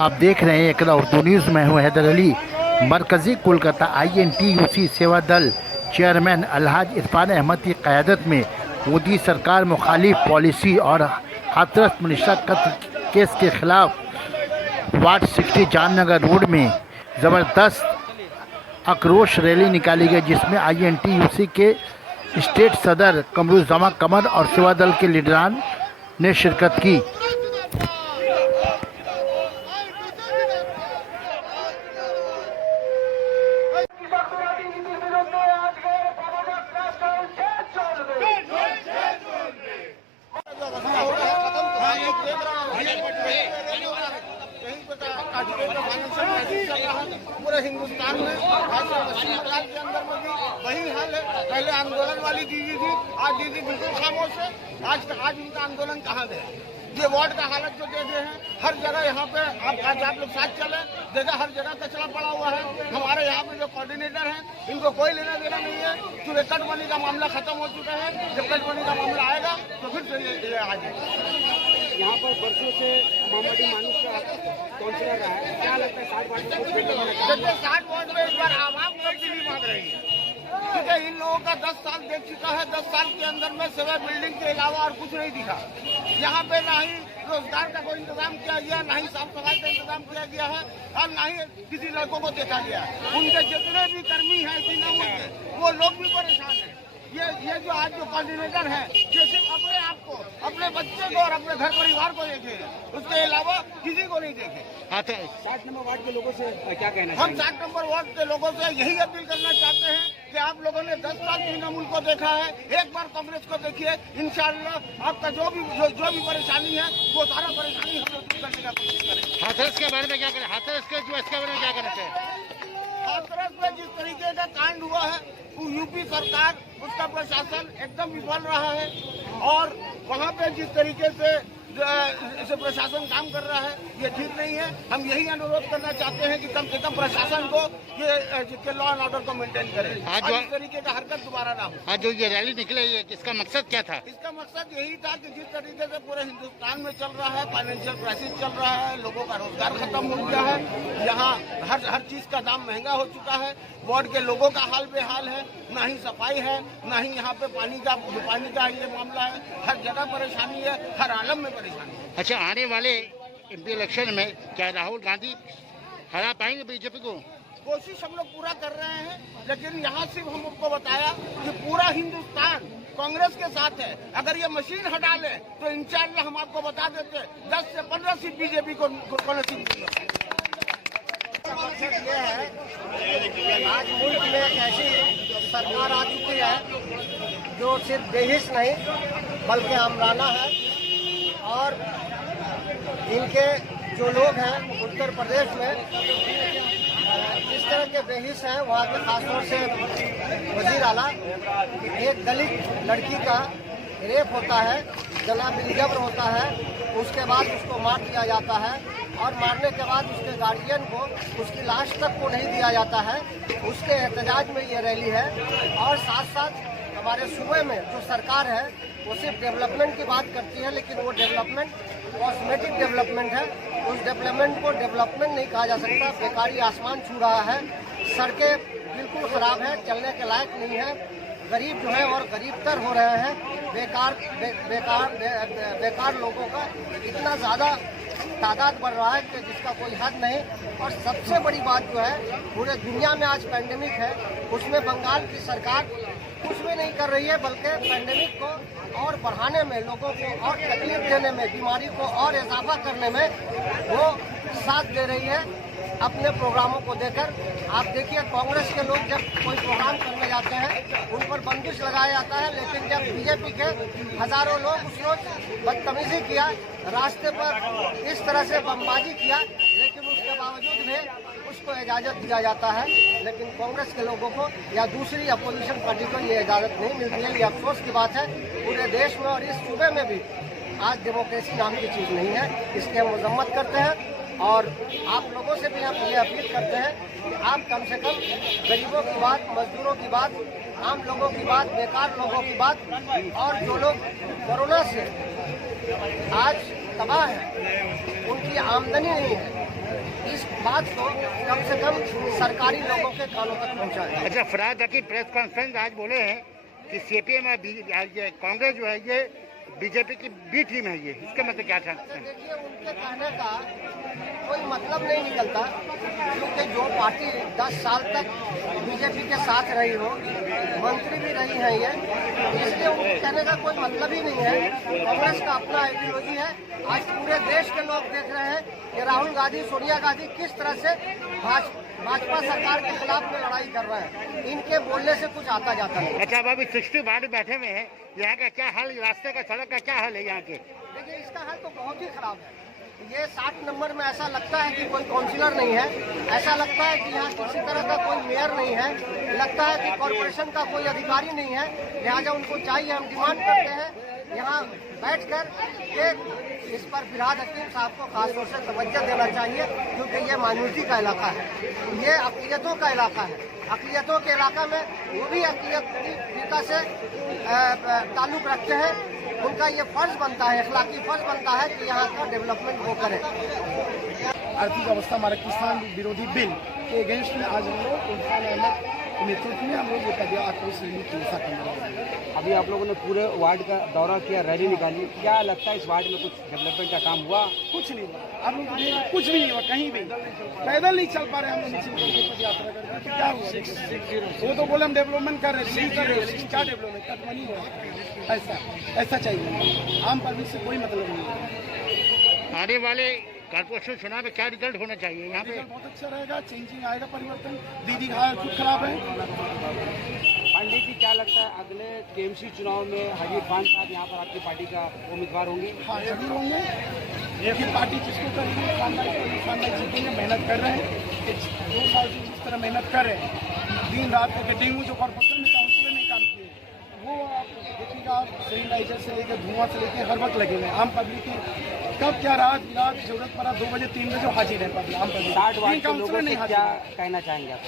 आप देख रहे हैं एकरा उर्दू न्यूज़ में हूँ हैदर अली। मरकज़ी कोलकाता INTUC सेवा दल चेयरमैन अलहाज इरफान अहमद की क़यादत में मोदी सरकार मुखालिफ पॉलिसी और हाथरस मनीषा कत्ल केस के ख़िलाफ़ वार्ड 60 जाननगर रोड में ज़बरदस्त आक्रोश रैली निकाली गई, जिसमें INTUC के स्टेट सदर कमरुज़्ज़मा कमर और सेवा दल के लीडरान ने शिरकत की। पूरे हिंदुस्तान में पश्चिम बंगाल के अंदर में भी वही हाल है। पहले आंदोलन वाली दीदी थी, आज दीदी बिल्कुल खामोश है। आज उनका आंदोलन कहाँ गया? ये वार्ड का हालत जो दे दिए हैं, हर जगह यहाँ पे आप लोग साथ चले, देखा हर जगह कचरा पड़ा हुआ है। हमारे यहाँ पे जो कोऑर्डिनेटर हैं, इनको कोई लेना देना नहीं है। क्योंकि कट मनी का मामला खत्म हो चुका है। जब कट मनी का मामला आएगा तो फिर से ये आ जाएगा। यहाँ पर वर्षों से मोहम्मदी मानुष का काउंसिलर रहा है, क्या लगता है 60 वार्ड में? 60 वार्ड में इस बार आवाम तब्दीली मांग रही है, क्योंकि इन लोगों का 10 साल देख चुका है। 10 साल के अंदर में सिवाय बिल्डिंग के अलावा और कुछ नहीं दिखा। यहाँ पे ना ही रोजगार का कोई इंतजाम किया गया, ना ही साफ सफाई का इंतजाम किया गया है, और ना ही किसी लड़कों को देखा गया है। उनके जितने भी कर्मी हैं तृणमूल के, वो लोग भी परेशान हैं। ये जो आज जो कोऑर्डिनेटर है, ये सिर्फ अपने आप को, अपने बच्चे को और अपने घर परिवार को देखे, उसके अलावा किसी को नहीं देखे। 60 नंबर वार्ड के लोगों से क्या कहना हम 60 नंबर वार्ड के लोगों से यही अपील करना चाहते हैं कि आप लोगों ने 10 साल तृणमूल को देखा है, एक बार कांग्रेस को देखिए। इंशाअल्लाह आपका जो भी परेशानी है, वो सारा परेशानी हम लोग दूर करने का कोशिश करें। हाथरस के बारे में क्या करें? हाथरस के जो इसके बारे में क्या कहना चाहिए? हाथरस में जिस तरीके का कांड हुआ है, वो यूपी सरकार, उसका प्रशासन एकदम विफल रहा है। और वहाँ पे जिस तरीके से प्रशासन काम कर रहा है, ये ठीक नहीं है। हम यही अनुरोध करना चाहते हैं कि कम से कम प्रशासन को ये लॉ एंड ऑर्डर को मेंटेन करे। आज इस तरीके का हरकत दोबारा ना हो। आज जो ये रैली निकली है, इसका मकसद क्या था? इसका मकसद यही था कि जिस तरीके से पूरे हिंदुस्तान में चल रहा है, फाइनेंशियल क्राइसिस चल रहा है, लोगों का रोजगार खत्म हो गया है, यहाँ हर चीज का दाम महंगा हो चुका है, वार्ड के लोगों का हाल बेहाल है, ना ही सफाई है, ना ही यहाँ पे पानी का ये मामला है। हर जगह परेशानी है, हर आलम में परेशानी है। अच्छा, आने वाले MP इलेक्शन में क्या राहुल गांधी हरा पाएंगे बीजेपी को? कोशिश हम लोग पूरा कर रहे हैं, लेकिन यहाँ सिर्फ हम आपको बताया कि पूरा हिंदुस्तान कांग्रेस के साथ है। अगर ये मशीन हटा ले तो इंशाअल्लाह हम आपको बता देते 10 से 15 सीट बीजेपी को नसीब होगी। ये है, आज मुल्क में एक ऐसी सरकार आ चुकी है जो सिर्फ बेहिस नहीं बल्कि आमराना है। और इनके जो लोग हैं उत्तर प्रदेश में इस तरह के बेहिस हैं, वहाँ के खासतौर से वजीर आला, एक दलित लड़की का रेप होता है, जनाबी जबर होता है, उसके बाद उसको मार दिया जाता है, और मारने के बाद उसके गार्जियन को उसकी लाश तक को नहीं दिया जाता है। उसके एहतजाज में ये रैली है। और साथ साथ हमारे सूबे में जो सरकार है वो सिर्फ डेवलपमेंट की बात करती है, लेकिन वो डेवलपमेंट कॉस्मेटिक डेवलपमेंट है। उस डेवलपमेंट को डेवलपमेंट नहीं कहा जा सकता। बेकारी आसमान छू रहा है, सड़कें बिल्कुल ख़राब है, चलने के लायक नहीं है, गरीब जो है और गरीबतर हो रहे हैं। बेकार लोगों का इतना ज़्यादा तादाद बढ़ रहा है कि जिसका कोई हद नहीं। और सबसे बड़ी बात जो है, पूरे दुनिया में आज पैंडेमिक है, उसमें बंगाल की सरकार कुछ भी नहीं कर रही है, बल्कि पैंडेमिक को और बढ़ाने में, लोगों को और तकलीफ देने में, बीमारी को और इजाफा करने में वो साथ दे रही है अपने प्रोग्रामों को देकर। आप देखिए, कांग्रेस के लोग जब कोई प्रोग्राम करने जाते हैं उन पर बंदिश लगाया जाता है, लेकिन जब बीजेपी के हजारों लोग उस रोज बदतमीजी किया, रास्ते पर इस तरह से बमबाजी किया, लेकिन उसके बावजूद भी उसको इजाज़त दिया जाता है। लेकिन कांग्रेस के लोगों को या दूसरी अपोजिशन पार्टी को ये इजाज़त नहीं मिलती है। ये अफसोस की बात है। पूरे देश में और इस सूबे में भी आज डेमोक्रेसी नाम की चीज़ नहीं है। इसकी हम मजम्मत करते हैं और आप लोगों से भी हम ये अपील करते हैं कि आप कम से कम गरीबों की बात, मजदूरों की बात, आम लोगों की बात, बेकार लोगों की बात, और जो लोग कोरोना से आज तबाह है, उनकी आमदनी नहीं है, इस बात को कम से कम सरकारी लोगों के कानों तक पहुंचाए। अच्छा, फरहाद हकीम प्रेस कॉन्फ्रेंस आज बोले हैं कि सीपीएम और ये कांग्रेस जो है ये बीजेपी की बी टीम है, ये इसका मतलब क्या था? देखिए, उनके कहने का कोई मतलब नहीं निकलता, क्योंकि जो पार्टी 10 साल तक बीजेपी के साथ रही हो, मंत्री भी रही है ये, इसलिए उनके कहने का कोई मतलब ही नहीं है। कांग्रेस का अपना आइडियोलॉजी है। आज पूरे देश के लोग देख रहे हैं कि राहुल गांधी, सोनिया गांधी किस तरह से भाजपा सरकार के खिलाफ में लड़ाई कर रहे हैं। इनके बोलने से कुछ आता जाता नहीं। अच्छा, अब अभी 60 वार्ड बैठे हुए हैं, यहाँ का क्या हाल, रास्ते का, सड़क का क्या हाल है यहाँ के? देखिए, इसका हाल तो बहुत ही खराब है। ये 60 नंबर में ऐसा लगता है कि कोई काउंसिलर नहीं है, ऐसा लगता है कि यहाँ किसी तरह का कोई मेयर नहीं है, लगता है कि कॉरपोरेशन का कोई अधिकारी नहीं है। लिहाजा उनको चाहिए, हम डिमांड करते हैं यहाँ बैठकर कि इस पर फरहाद हकीम साहब को खासतौर से तवज्जो देना चाहिए, क्योंकि ये माइनॉरिटी का इलाका है, ये अक़लियतों का इलाका है। अक़लियतों के इलाका में वो भी अक़लियती फ़िरक़ा से ताल्लुक़ रखते हैं, उनका ये फर्ज बनता है, अखलाकी फर्ज बनता है कि यहाँ का डेवलपमेंट वो करें। आर्थिक अवस्था हमारा किसान विरोधी बिल के अगेंस्ट में आज हम लोग इरफान अहमद के नेतृत्व में हम लोग ये पद आक्रोश रैली हिंसा कर। अभी आप लोगों ने पूरे वार्ड का दौरा किया, रैली निकाली, क्या लगता है इस वार्ड में कुछ डेवलपमेंट का काम हुआ? कुछ नहीं हुआ, आप लोग कुछ भी नहीं हुआ, कहीं भी पैदल नहीं चल पा रहे हम लोग पद यात्रा कर रहे हैं। तो क्या हुआ? वो तो बोले हम डेवलपमेंट कर रहे हैं, क्या डेवलपमेंट कर नहीं हुआ। ऐसा चाहिए, आम पब्लिक से कोई मतलब नहीं है। आने वाले कॉर्पोरेशन चुनाव में क्या रिजल्ट होना चाहिए यहाँ पे? बहुत अच्छा रहेगा, चेंजिंग आएगा, परिवर्तन। दीदी का हाल खुद खराब है। पंडित जी, क्या लगता है अगले केएमसी चुनाव में हाजी खान साहब यहाँ पर आपकी पार्टी का उम्मीदवार होंगे? हाँ, जरूर होंगे। ये पार्टी जिसको करेगी, खान भाई जीतेंगे, मेहनत कर रहे हैं। 2 साल से जिस तरह मेहनत कर रहे हैं, दिन रात करके डेंगू जो कॉर्पोरेशन में काउंसिलर ने काम किए, वो आप देखिएगा, सैनिटाइजर से लेकर धुआं से लेकर हर वक्त लगे हुए हैं। आम पब्लिक की कब क्या रात जरूरत पड़ा 2 बजे 3 बजे हाजिर है आम पब्लिक। 60 वार्ड के लोगों से क्या कहना चाहेंगे आप?